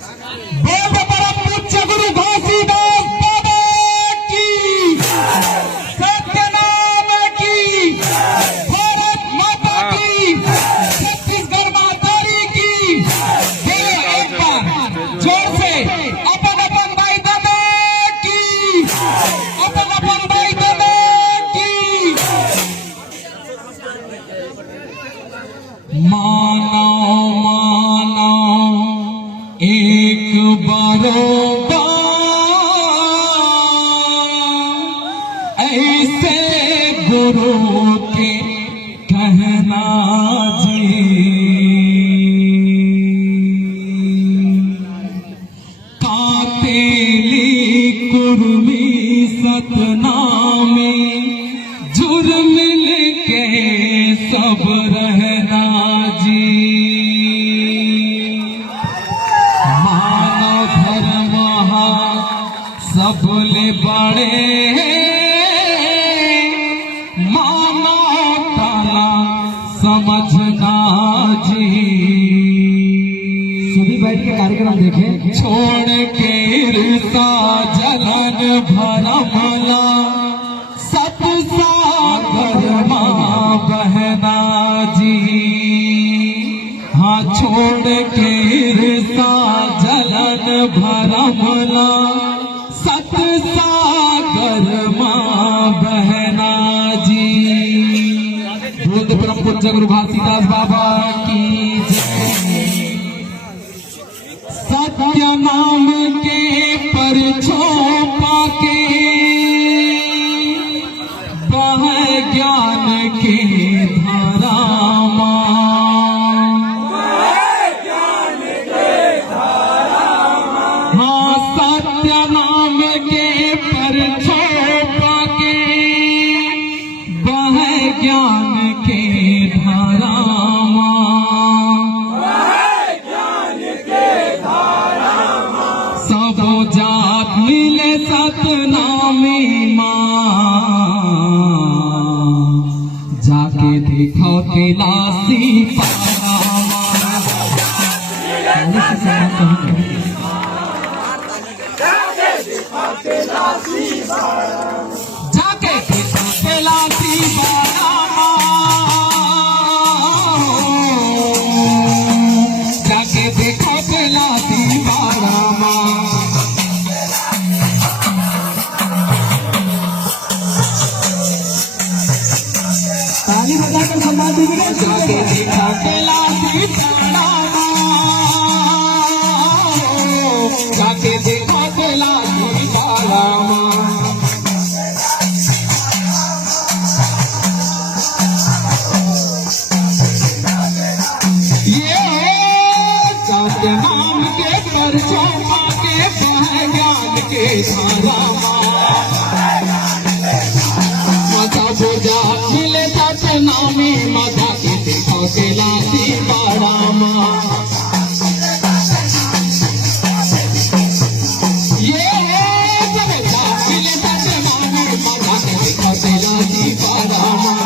बोल परम पूज्य गुरु घोसीदास बाबा की, सत्यनाम की, भारत माता की, छत्तीसगढ़ मातारी की। एक बार जोर से अपन अपन भाई दादा की, अपन अपन भाई दादा की। मानो मानो एक बरोबार, ऐसे गुरु के कहना जी। कातेली कुर्मी सतनामे जुर्म के सब रहना जी। मानव धर्म सबले बड़े, मानव ताला समझना जी। सभी बैठ के कार्यक्रम देखें। छोड़ के ईर्षा जलन भरमला सत सागर मां बहना जी। हाँ, छोड़ के ईर्षा जलन भरमला सत सागर मां बहना जी। बोल परम पूज्य गुरु घोसीदास बाबा की जय। सत्य नाम के परछों पाके बह ज्ञान के धारा मां। हाँ, सत्य नाम के परछों पाके बह ज्ञान के धारा मां। सबो जात मिले सतनामी मां, जाके देखो कैलासी पारा मां। जाके देखो कैलासी पारा मां, जाके देखो कैलासी पारा मां। ताली बजाकर सम्मान दीजिए। जाके देखो कैलासी पारा मां, जाके देखो कैलासी पारा मां। सत्य नाम के परछों पाके बह ज्ञान के धारा मां। मजा बुझा मिले सतनामी मजा के देखो कैलासी पारा मां। मिले सतनामी मजा के देखो कैलासी पारा मां।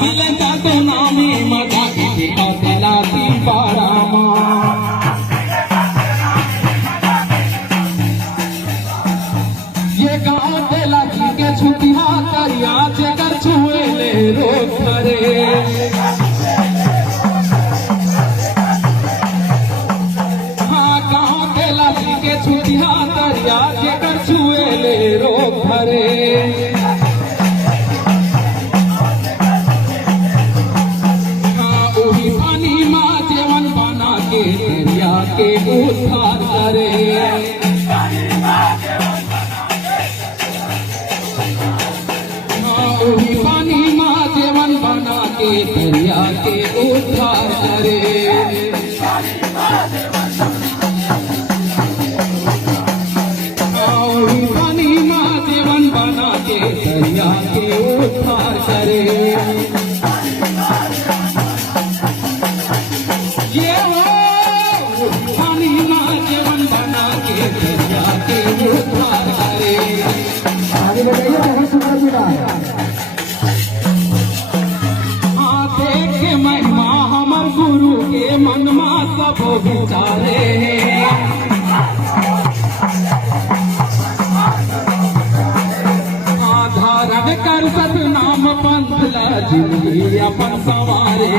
मिलता तो नामी मजा के देखो कैलासी पारा मां। ये गाँव कैलासी के छुटिया करिया जेकर छुए ले रोक करे। हाँ, गाँव कैलासी के छुटिया करिया जेकर छुए ले रोक करे। के उद्धार करे। हाँ, वही पानी माँ जीवन बना के दरिया के उद्धार करे। हाँ, वही पानी माँ जीवन बना के दरिया के उद्धार करे। ये हो पानी माँ जीवन बना के दरिया के उद्धार करे। आगे बढ़ाइए, बहुत सुंदर जुड़ा है। हाँ देख के महिमा हमर गुरु के मन मा सब विचारे। धारण कर सतनाम पंथ ला जिंदगी अपन संवारे।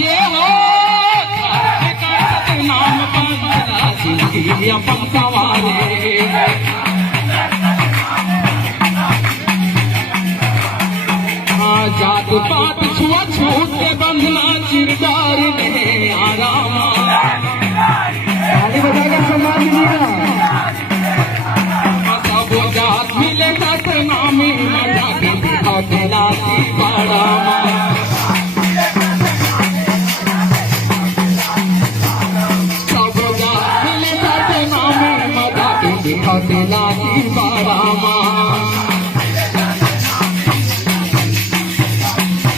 ये हो धारण कर सतनाम पंथ ला जिंदगी अपन संवारे। जात पात छुआ छूट के बंधना चिरदार ने आराम। आगे बढ़ाकर सम्मान दीजिएगा। सब जात मिले सतनामी मजा के दिखाती बड़ा। सब जात मिले सतनामी मजा के दिखाती बड़ा।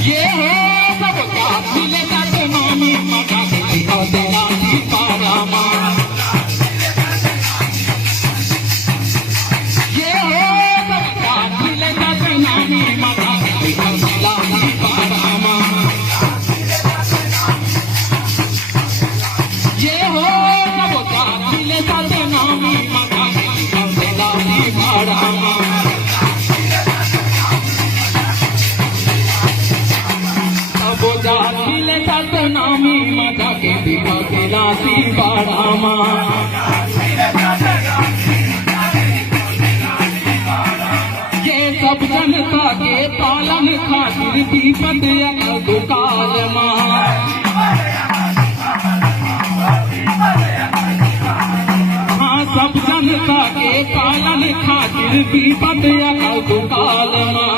ये है सब जात मिले सतनामी मजा के दिखाती बड़ा। ये है सब जात मिले सतनामी मजा के दिखाती बड़ा। ये हो सब जात मिले सतनामी मजा के दिखाती बड़ा। सब जात मिले सतनामी मजा के दिखाती बड़ा। ये सब जनता के पालन खातिर दीपक दुकाल माँ। हाँ सब जनता के पालन खातिर दीपक दुकाल माँ।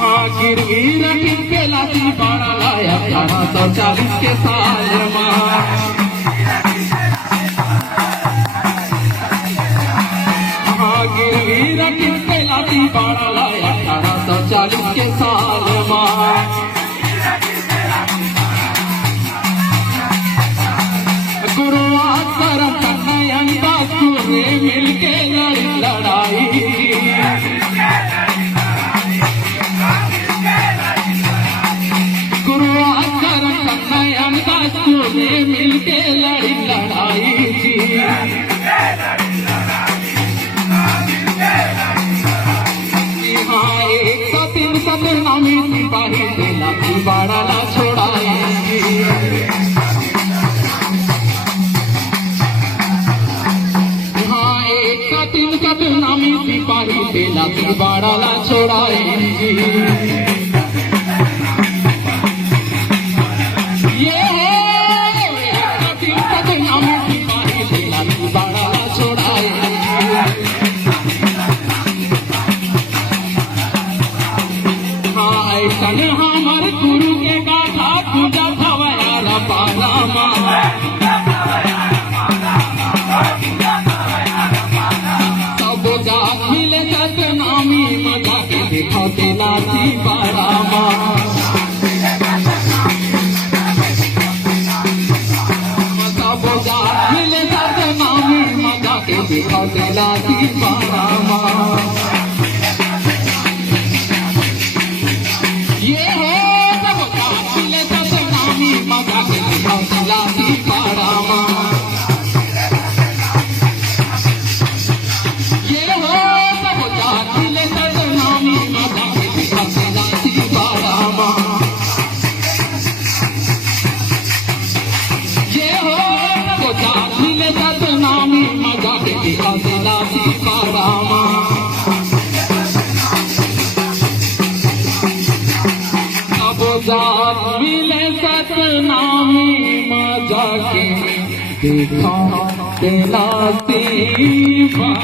हाँ गिरवी रखी के लाठी बाड़ा लाया 1840 के साल माँ। गिरवी रखी के लाठी बाड़ा लाया 1840 के साल माँ। गुरु आश्रम कन्हैयन दासू ने मिलके लड़ी लड़ाई। गुरु आश्रम कन्हैयन दासू ने मिलके लड़ी लड़ाई। हाँ एक सतीन सतनामी सिपाही से लाठी बाड़ा ला छोड़ाएंगी। हाँ एक सतीन सतनामी सिपाही से लाठी बाड़ा ला छोड़ाएंगी। ये है एक सतीन सतनामी सिपाही से लाठी बाड़ा ला छोड़ाएंगी। ऐसन हमार गुरु के गाथा पूजा भवयार पारामा। सब जात मिले सतनामी मजा के दिखाते लाठी बारामा। सब जात मिले सतनामी मजा के दिखाते लाठी बारामा। ये हो सब जात मिले सतनामी मजा के दिखाती लाठी बड़ा। ये हो सब जात मिले सतनामी मजा के दिखाती लाठी बड़ा। ये हो सब जात मिले सतनामी मजा के दिखाती लाठी बड़ा। जात मिले सतनामी मजा के दिखाते लाठी बड़ा।